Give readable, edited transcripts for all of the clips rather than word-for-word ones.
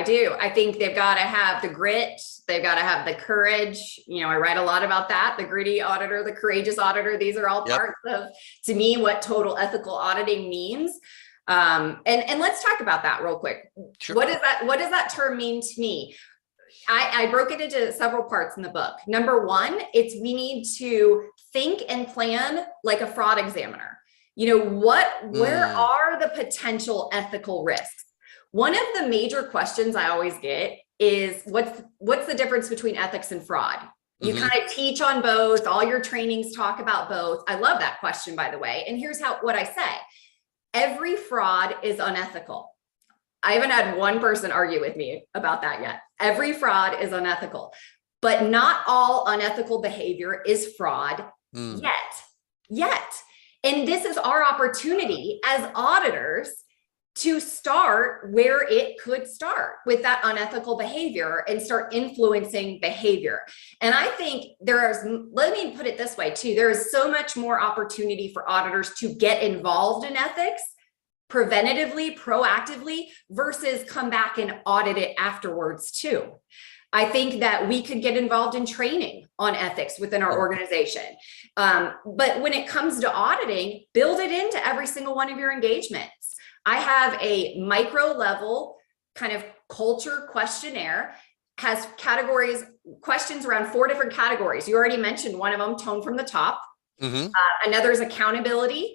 I do. I think they've got to have the grit. They've got to have the courage. You know, I write a lot about that. The gritty auditor, the courageous auditor. These are all parts of, to me, what total ethical auditing means. And let's talk about that real quick. Sure. What does that term mean to me? I broke it into several parts in the book. Number one, we need to think and plan like a fraud examiner. You know, where are the potential ethical risks? One of the major questions I always get is what's the difference between ethics and fraud? You kind of teach on both, all your trainings talk about both. I love that question, by the way. And here's what I say. Every fraud is unethical. I haven't had one person argue with me about that yet. Every fraud is unethical, but not all unethical behavior is fraud yet. And this is our opportunity as auditors to start where it could start with that unethical behavior and start influencing behavior. And I think let me put it this way too, there is so much more opportunity for auditors to get involved in ethics preventatively, proactively, versus come back and audit it afterwards too. I think that we could get involved in training on ethics within our organization. But when it comes to auditing, build it into every single one of your engagements. I have a micro level kind of culture questionnaire, has questions around 4 different categories. You already mentioned one of them, tone from the top. Another is accountability.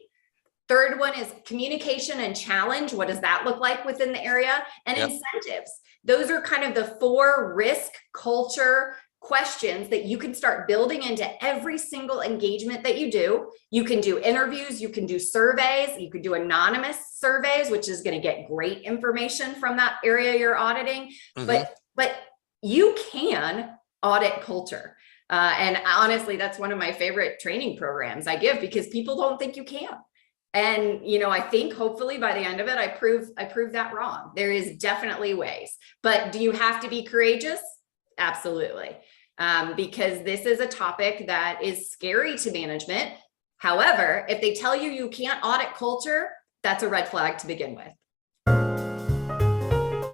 Third one is communication and challenge. What does that look like within the area? And incentives. Those are kind of the 4 risk culture questions that you can start building into every single engagement that you do. You can do interviews, you can do surveys, you can do anonymous surveys, which is going to get great information from that area you're auditing. But you can audit culture. And honestly, that's one of my favorite training programs I give because people don't think you can. And, you know, I think hopefully by the end of it, I prove that wrong. There is definitely ways, but do you have to be courageous? Absolutely. Because this is a topic that is scary to management. However, if they tell you you can't audit culture, that's a red flag to begin with.